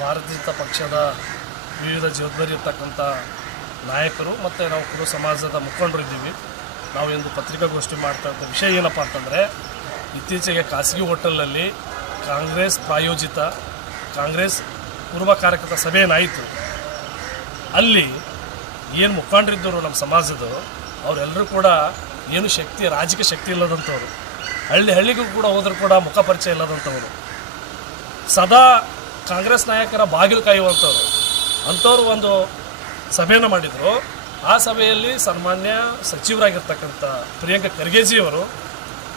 ಭಾರತೀಯ ಜನತಾ ಪಕ್ಷದ ವಿವಿಧ ಜವಾಬ್ದಾರಿ ಇರ್ತಕ್ಕಂಥ ನಾಯಕರು ಮತ್ತು ನಾವು ಕುರು ಸಮಾಜದ ಮುಖಂಡರು ಇದ್ದೀವಿ. ನಾವು ಇಂದು ಪತ್ರಿಕಾಗೋಷ್ಠಿ ಮಾಡ್ತಕ್ಕಂಥ ವಿಷಯ ಏನಪ್ಪ ಅಂತಂದರೆ, ಇತ್ತೀಚೆಗೆ ಖಾಸಗಿ ಹೋಟೆಲ್ನಲ್ಲಿ ಕಾಂಗ್ರೆಸ್ ಪ್ರಾಯೋಜಿತ, ಕಾಂಗ್ರೆಸ್ ಪೂರ್ವ ಕಾರ್ಯಕರ್ತ ಸಭೆ ಅಲ್ಲಿ ಏನು ಮುಖಂಡರಿದ್ದರು ನಮ್ಮ ಸಮಾಜದ, ಅವರೆಲ್ಲರೂ ಕೂಡ ಏನು ಶಕ್ತಿ, ರಾಜಕೀಯ ಶಕ್ತಿ ಇಲ್ಲದಂಥವ್ರು. ಹಳ್ಳಿ ಹಳ್ಳಿಗೂ ಕೂಡ ಹೋದರೂ ಕೂಡ ಮುಖ ಪರಿಚಯ ಇಲ್ಲದಂಥವ್ರು. ಸದಾ ಕಾಂಗ್ರೆಸ್ ನಾಯಕರ ಬಾಗಿಲು ಕಾಯುವಂಥವ್ರು. ಅಂಥವ್ರು ಒಂದು ಸಭೆಯನ್ನು ಮಾಡಿದರು. ಆ ಸಭೆಯಲ್ಲಿ ಸನ್ಮಾನ್ಯ ಸಚಿವರಾಗಿರ್ತಕ್ಕಂಥ ಪ್ರಿಯಾಂಕ ಖರ್ಗೆಜಿಯವರು,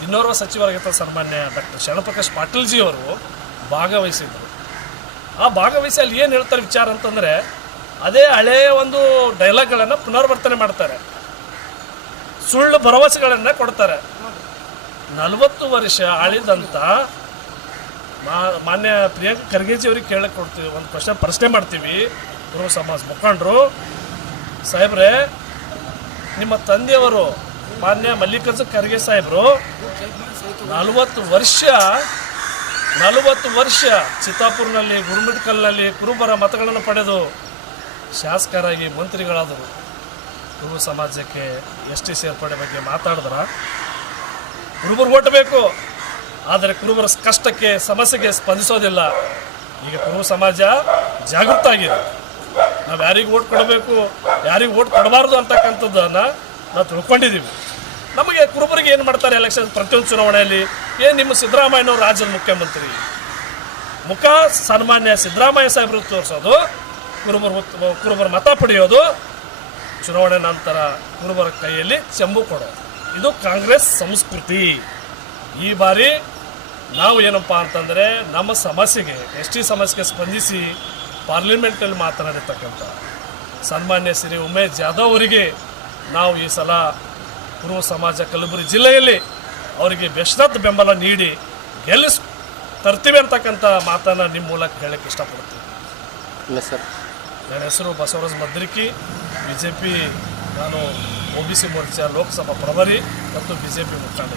ಇನ್ನೋರ್ವ ಸಚಿವರಾಗಿರ್ತ ಸನ್ಮಾನ್ಯ ಡಾಕ್ಟರ್ ಶರಣಪ್ರಕಾಶ್ ಪಾಟೀಲ್ಜಿಯವರು ಭಾಗವಹಿಸಿದರು. ಆ ಭಾಗವಹಿಸಿ ಅಲ್ಲಿ ಏನು ಹೇಳ್ತಾರೆ ವಿಚಾರ ಅಂತಂದರೆ, ಅದೇ ಹಳೆಯ ಒಂದು ಡೈಲಾಗ್ಗಳನ್ನು ಪುನರ್ವರ್ತನೆ ಮಾಡ್ತಾರೆ. ಸುಳ್ಳು ಭರವಸೆಗಳನ್ನು ಕೊಡ್ತಾರೆ. ನಲವತ್ತು ವರ್ಷ ಆಳಿದಂಥ ಮಾನ್ಯ ಪ್ರಿಯಾಂಕ ಖರ್ಗೆಜಿ ಅವ್ರಿಗೆ ಕೇಳಕ್ಕೆ ಕೊಡ್ತೀವಿ. ಒಂದು ಪ್ರಶ್ನೆ ಪ್ರಶ್ನೆ ಮಾಡ್ತೀವಿ. ಗುರು ಸಮಾಜ ಮುಖಂಡರು. ಸಾಹೇಬ್ರೆ, ನಿಮ್ಮ ತಂದೆಯವರು ಮಾನ್ಯ ಮಲ್ಲಿಕಾರ್ಜುನ್ ಖರ್ಗೆ ಸಾಹೇಬ್ರು ನಲವತ್ತು ವರ್ಷ ನಲವತ್ತು ವರ್ಷ ಚಿತ್ತಾಪುರ್ನಲ್ಲಿ ಗುರುಮಿಟ್ಕಲ್ನಲ್ಲಿ ಕುರುಬರ ಮತಗಳನ್ನು ಪಡೆದು ಶಾಸಕರಾಗಿ ಮಂತ್ರಿಗಳಾದರು. ಗುರು ಸಮಾಜಕ್ಕೆ ಎಸ್ ಟಿ ಸೇರ್ಪಡೆ ಬಗ್ಗೆ ಮಾತಾಡಿದ್ರ? ಗುರುಬರು ಓಟ್ ಬೇಕು. ಆದರೆ ಕುರುಬರ ಕಷ್ಟಕ್ಕೆ, ಸಮಸ್ಯೆಗೆ ಸ್ಪಂದಿಸೋದಿಲ್ಲ. ಈಗ ಕುರುಬ ಸಮಾಜ ಜಾಗೃತ ಆಗಿದೆ. ನಾವು ಯಾರಿಗೆ ಓಟ್ ಕೊಡಬೇಕು, ಯಾರಿಗೆ ಓಟ್ ಕೊಡಬಾರ್ದು ಅಂತಕ್ಕಂಥದ್ದನ್ನು ನಾವು ತಿಳ್ಕೊಂಡಿದ್ದೀವಿ. ನಮಗೆ ಕುರುಬರಿಗೆ ಏನು ಮಾಡ್ತಾರೆ ಎಲೆಕ್ಷನ್ ಪ್ರತಿಯೊಂದು ಚುನಾವಣೆಯಲ್ಲಿ? ಏನು ನಿಮ್ಮ ಸಿದ್ದರಾಮಯ್ಯನವರು ರಾಜ್ಯದ ಮುಖ್ಯಮಂತ್ರಿ? ಮುಖ ಸನ್ಮಾನ್ಯ ಸಿದ್ದರಾಮಯ್ಯ ಸಾಹೇಬರು ತೋರಿಸೋದು ಕುರುಬರ ಕುರುಬರ ಮತ ಪಡೆಯೋದು, ಚುನಾವಣೆ ನಂತರ ಕುರುಬರ ಕೈಯಲ್ಲಿ ಚೆಂಬು ಕೊಡೋದು. ಇದು ಕಾಂಗ್ರೆಸ್ ಸಂಸ್ಕೃತಿ. ಈ ಬಾರಿ ನಾವು ಏನಪ್ಪ ಅಂತಂದರೆ ನಮ್ಮ ಸಮಸ್ಯೆಗೆ ಎಸ್ ಟಿ ಸಮಸ್ಯೆಗೆ ಸ್ಪಂದಿಸಿ ಪಾರ್ಲಿಮೆಂಟಲ್ಲಿ ಮಾತನಾಡಿರ್ತಕ್ಕಂಥ ಸನ್ಮಾನ್ಯ ಶ್ರೀ ಉಮೇಶ್ ಜಾಧವ್ ಅವರಿಗೆ ನಾವು ಈ ಸಲ ಕುರುಬ ಸಮಾಜ ಕಲಬುರಗಿ ಜಿಲ್ಲೆಯಲ್ಲಿ ಅವರಿಗೆ ಬೆಷ್ಟದ ಬೆಂಬಲ ನೀಡಿ ಗೆಲ್ಲಿಸ್ ತರ್ತೀವಿ ಅಂತಕ್ಕಂಥ ಮಾತನ್ನು ನಿಮ್ಮ ಮೂಲಕ ಹೇಳಕ್ಕೆ ಇಷ್ಟಪಡ್ತೀನಿ. ಇಲ್ಲ ಸರ್. ನನ್ನ ಹೆಸರು Basavaraj Madriki. B J P ನಾನು O B C Morcha Lok Sabha ಪ್ರಭಾರಿ ಮತ್ತು ಬಿ ಜೆ ಪಿ ಮುಖಂಡ.